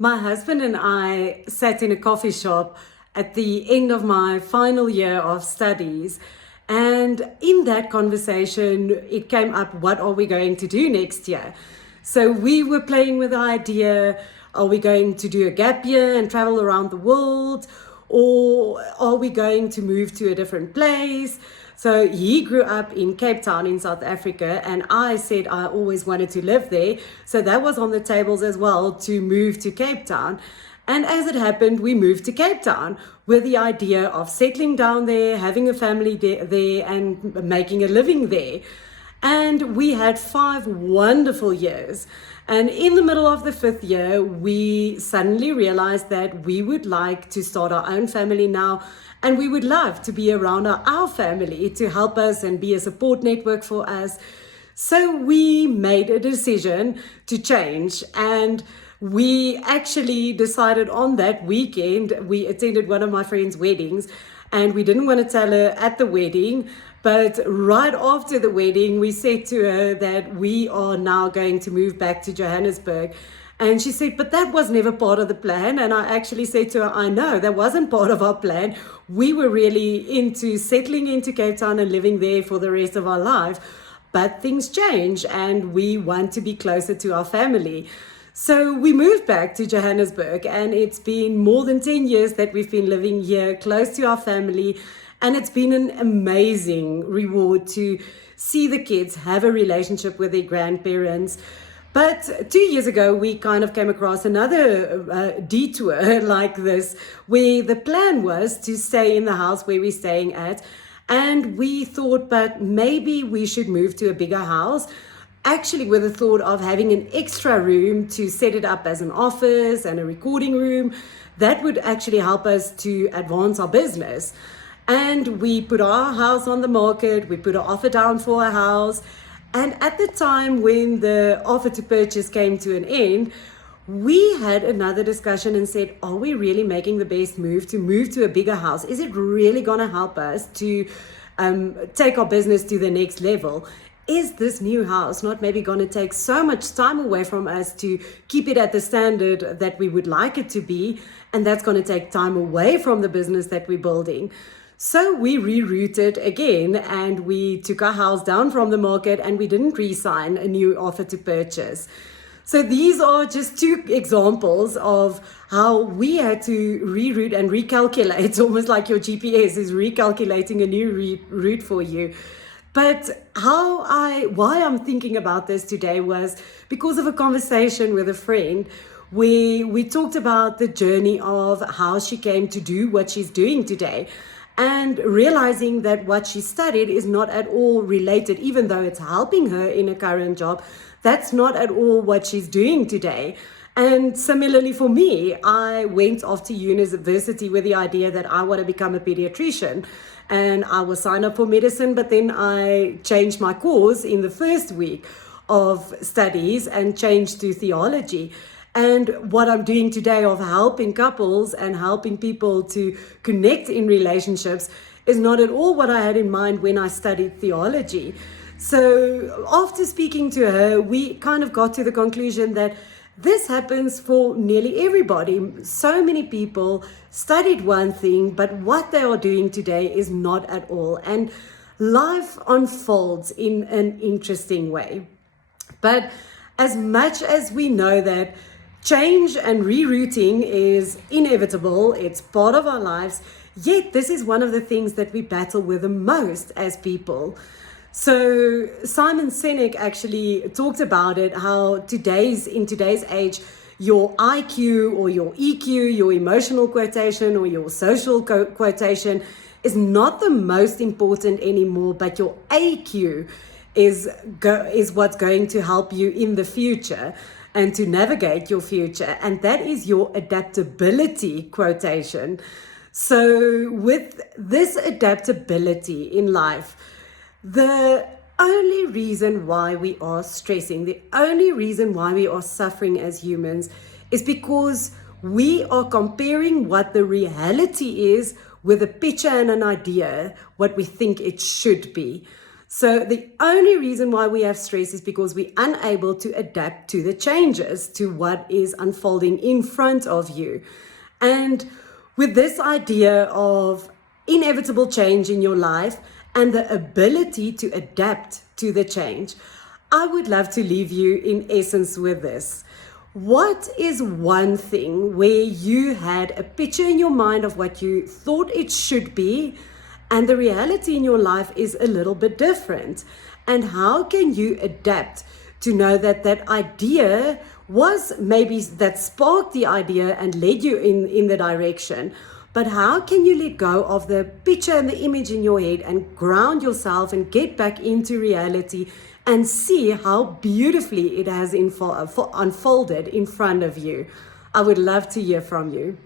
My husband and I sat in a coffee shop at the end of my final year of studies. And in that conversation, it came up, what are we going to do next year? So we were playing with the idea, are we going to do a gap year and travel around the world? Or are we going to move to a different place? So he grew up in Cape Town in South Africa, and I said I always wanted to live there. So that was on the tables as well, to move to Cape Town. And as it happened, we moved to Cape Town with the idea of settling down there, having a family there, and making a living there. And we had 5 wonderful years. And in the middle of the 5th year, we suddenly realized that we would like to start our own family now. And we would love to be around our family to help us and be a support network for us. So we made a decision to change. And we actually decided on that weekend, we attended one of my friend's weddings. And we didn't want to tell her at the wedding, but right after the wedding, we said to her that we are now going to move back to Johannesburg. And she said, but that was never part of the plan. And I actually said to her, I know, that wasn't part of our plan. We were really into settling into Cape Town and living there for the rest of our life. But things change and we want to be closer to our family. So we moved back to Johannesburg, and it's been more than 10 years that we've been living here close to our family. And it's been an amazing reward to see the kids have a relationship with their grandparents. But 2 years ago, we kind of came across another detour like this, where the plan was to stay in the house where we're staying at. And we thought, but maybe we should move to a bigger house, actually with the thought of having an extra room to set it up as an office and a recording room. That would actually help us to advance our business. And we put our house on the market, we put an offer down for a house. And at the time when the offer to purchase came to an end, we had another discussion and said, are we really making the best move to a bigger house? Is it really going to help us to take our business to the next level? Is this new house not maybe going to take so much time away from us to keep it at the standard that we would like it to be? And that's going to take time away from the business that we're building. So we rerouted again, and we took our house down from the market, and we didn't re-sign a new offer to purchase. So these are just 2 examples of how we had to reroute and recalculate. It's almost like your GPS is recalculating a new route for you. But why I'm thinking about this today was because of a conversation with a friend where we talked about the journey of how she came to do what she's doing today, and realizing that what she studied is not at all related, even though it's helping her in a current job. That's not at all what she's doing today. And similarly for me, I went off to university with the idea that I want to become a pediatrician. And I was signed up for medicine, but then I changed my course in the first week of studies and changed to theology. And what I'm doing today of helping couples and helping people to connect in relationships is not at all what I had in mind when I studied theology. So after speaking to her, we kind of got to the conclusion that this happens for nearly everybody. So many people studied one thing, but what they are doing today is not at all. And life unfolds in an interesting way. But as much as we know that change and rerouting is inevitable, it's part of our lives, yet this is one of the things that we battle with the most as people. So Simon Sinek actually talked about it, how in today's age, your IQ or your EQ, your emotional quotation or your social quotation is not the most important anymore, but your AQ is what's going to help you in the future and to navigate your future. And that is your adaptability quotation. So with this adaptability in life, the only reason why we are stressing, the only reason why we are suffering as humans is because we are comparing what the reality is with a picture and an idea, what we think it should be. So the only reason why we have stress is because we're unable to adapt to the changes, to what is unfolding in front of you. And with this idea of inevitable change in your life and the ability to adapt to the change, I would love to leave you in essence with this. What is one thing where you had a picture in your mind of what you thought it should be, and the reality in your life is a little bit different? And how can you adapt to know that that idea was maybe that sparked the idea and led you in the direction? But how can you let go of the picture and the image in your head and ground yourself and get back into reality and see how beautifully it has unfolded in front of you? I would love to hear from you.